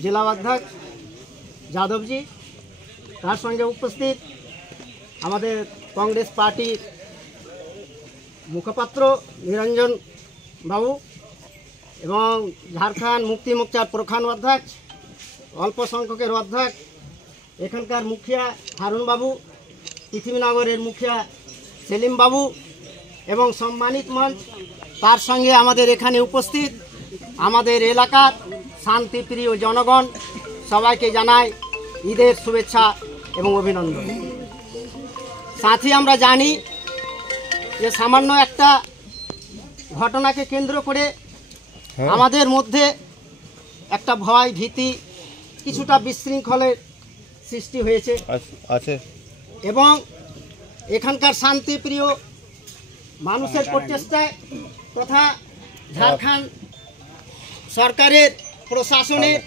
जिला अध्यक्ष यादव जी तार संगे उपस्थित हमारे कांग्रेस पार्टी मुखपात्र निरंजन बाबू एवं झारखंड मुक्ति मोर्चार प्रधान अध्यक्ष अल्प संख्यकेर अध्यक्ष एखानकार मुखिया हारुन बाबू पृथ्वीनगर मुखिया सेलिम बाबू एवं सम्मानित मंच तार संगे आमादेर एखाने उपस्थित आमादेर एलाकार शांतिप्रिय जनगण सबाइके जानाई ईदेर शुभेच्छा एवं अभिनंदन। साथ ही आमरा जानी जे सामान्य एकटा घटना के केंद्र करे आमादेर मध्य एकटा भय भीति किछुटा विशृंखलेर सृष्टि हयेछे एवं एखानकार शांतिप्रिय मानुषेर प्रचेष्टाय तथा झारखंड सरकारेर प्रशासनेर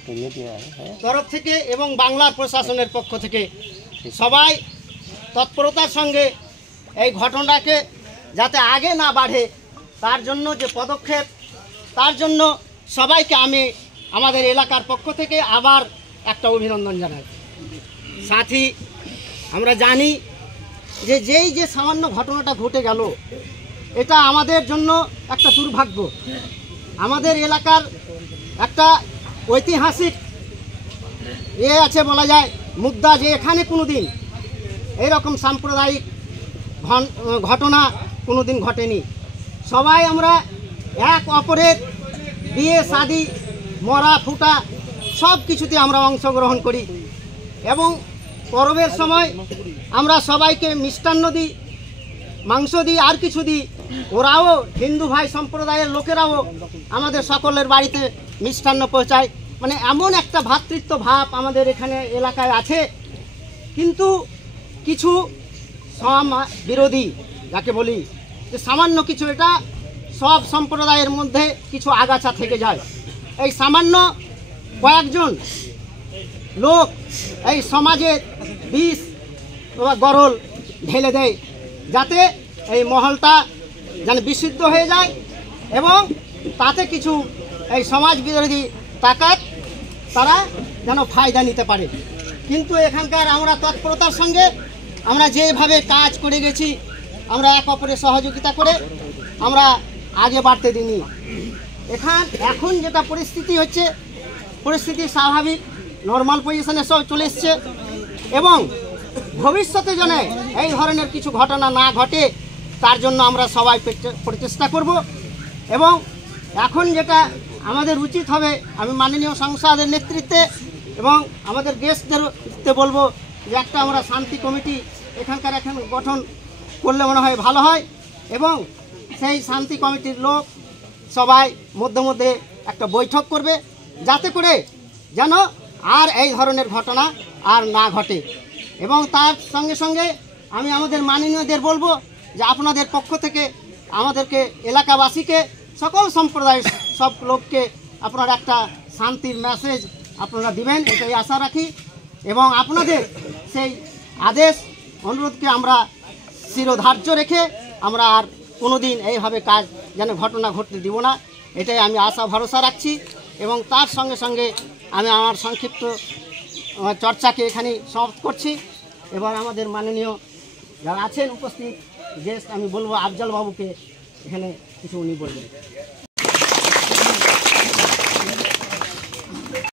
तरफ थेके एवं बांगलार प्रशासनेर पक्ष थेके सबाई तत्परतार संगे এই ঘটনাকে যাতে আগে না বাড়ে তার জন্য যে পদক্ষেপ তার জন্য সবাইকে আমি আমাদের এলাকার পক্ষ থেকে আবার একটা অভিনন্দন জানাই। সাথী আমরা জানি যে যেই যে সামান্য ঘটনাটা ঘটে গেল এটা আমাদের জন্য একটা দুর্ভাগ্য। আমাদের এলাকার একটা ঐতিহাসিক আছে বলা যায় মুদ্রা যে এখানে কোনোদিন এরকম সাম্প্রদায়িক ঘটনা কোনোদিন ঘটেনি। সবাই আমরা এক অপরের বিয়ে শাদি মরা ফুটা সব কিছুতে আমরা অংশগ্রহণ করি এবং পরবের সময় আমরা সবাইকে মিষ্টান্ন দিই, মাংস দিই, আর কিছু দিই। ওরাও হিন্দু ভাই সম্প্রদায়ের লোকেরাও আমাদের সকলের বাড়িতে মিষ্টান্ন পৌঁছায়। মানে এমন একটা ভ্রাতৃত্ব ভাব আমাদের এখানে এলাকায় আছে। কিন্তু কিছু বিরোধী যাকে বলি যে সামান্য কিছু এটা সব সম্প্রদায়ের মধ্যে কিছু আগাছা থেকে যায়। এই সামান্য কয়েকজন লোক এই সমাজে বিষ বা গরল ঢেলে দেয় যাতে এই মহলটা যেন বিশুদ্ধ হয়ে যায় এবং তাতে কিছু এই সমাজ বিরোধী তাকাত তারা যেন ফায়দা নিতে পারে। কিন্তু এখানকার আমরা তৎপরতার সঙ্গে আমরা যেভাবে কাজ করে গেছি আমরা এক অপরের সহযোগিতা করে আমরা আগে বাড়তে দিইনি। এখন যেটা পরিস্থিতি হচ্ছে পরিস্থিতি স্বাভাবিক নর্মাল পজিশনে সব চলে এসছে এবং ভবিষ্যতে যেন এই ধরনের কিছু ঘটনা না ঘটে তার জন্য আমরা সবাই প্রচেষ্টা করব। এবং এখন যেটা আমাদের উচিত হবে আমি মাননীয় সংসদের নেতৃত্বে এবং আমাদের গেস্টদেরকে বলবো যে একটা আমরা শান্তি কমিটি এখানকার এখন গঠন করলে মনে হয় ভালো হয় এবং সেই শান্তি কমিটির লোক সবাই মধ্যে মধ্যে একটা বৈঠক করবে যাতে করে যেন আর এই ধরনের ঘটনা আর না ঘটে। এবং তার সঙ্গে সঙ্গে আমি আমাদের মাননীয়দের বলবো যে আপনাদের পক্ষ থেকে আমাদেরকে এলাকাবাসীকে সকল সম্প্রদায়ের সব লোককে আপনারা একটা শান্তির মেসেজ আপনারা দিবেন এটাই আশা রাখি এবং আপনাদের সেই আদেশ অনুরোধকে আমরা চিরধার্য রেখে আমরা আর কোনোদিন এইভাবে কাজ যেন ঘটনা ঘটতে দিব না এটাই আমি আশা ভরসা রাখছি। এবং তার সঙ্গে সঙ্গে আমি আমার সংক্ষিপ্ত চর্চাকে এখানে সমাপ্ত করছি। এবার আমাদের মাননীয় যারা আছেন উপস্থিত গেস্ট আমি বলবো আফজাল বাবুকে এখানে কিছু উনি বলবেন।